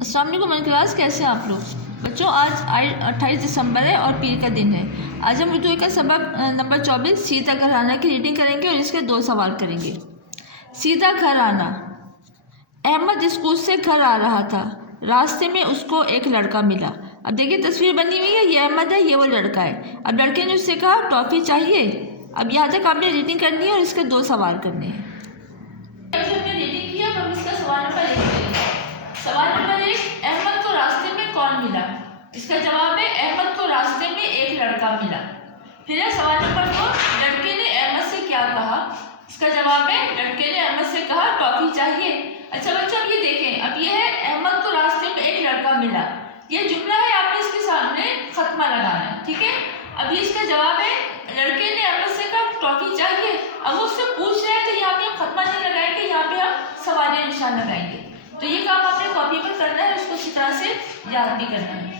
अस्सलाम वालेकुम क्लास, कैसे हैं आप लोग बच्चों। आज 28 दिसंबर है और पीर का दिन है। आज हम उर्दू का सबक नंबर 24 सीधा घर आना की रीडिंग करेंगे और इसके 2 सवाल करेंगे। सीधा घर आना। अहमद स्कूल से घर आ रहा था। रास्ते में उसको एक लड़का मिला। अब देखिए तस्वीर बनी हुई है, ये अहमद है, ये वो लड़का है। अब लड़के ने उससे कहा टॉफ़ी चाहिए। अब यहाँ तक आपने रीडिंग करनी है और इसके 2 सवाल करने हैं। हमने रीडिंग किया, अब हम इसका सवाल नंबर 1 करेंगे। सवाल नंबर 1, अहमद को रास्ते में कौन मिला? इसका जवाब है अहमद को रास्ते में एक लड़का मिला। फिर है सवाल नंबर 2, लड़के ने अहमद से क्या कहा? इसका जवाब है लड़के ने अहमद से कहा टॉफी चाहिए। अच्छा बच्चों, अब ये देखें, अब ये है अहमद को रास्ते में एक लड़का मिला, ये जुमला है, आपने इसके सामने खत्मा लगाना है, ठीक है। अब ये इसका जवाब है लड़के ने अहमद से कहा टॉफी चाहिए। अब वो उससे पूछ रहे हैं तो यहाँ पे हम खत्मा नहीं लगाएंगे, यहाँ पे हम सवालिया निशान लगाएंगे। तो ये काम आपने कॉपी पर करना है, उसको अच्छी तरह से याद भी करना है।